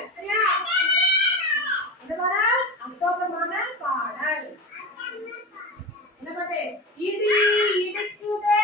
பாடல். சரியா? என்ன பாடல்? அசோகமான பாடல். என்ன பாட்டு? இடி இடிக்குதே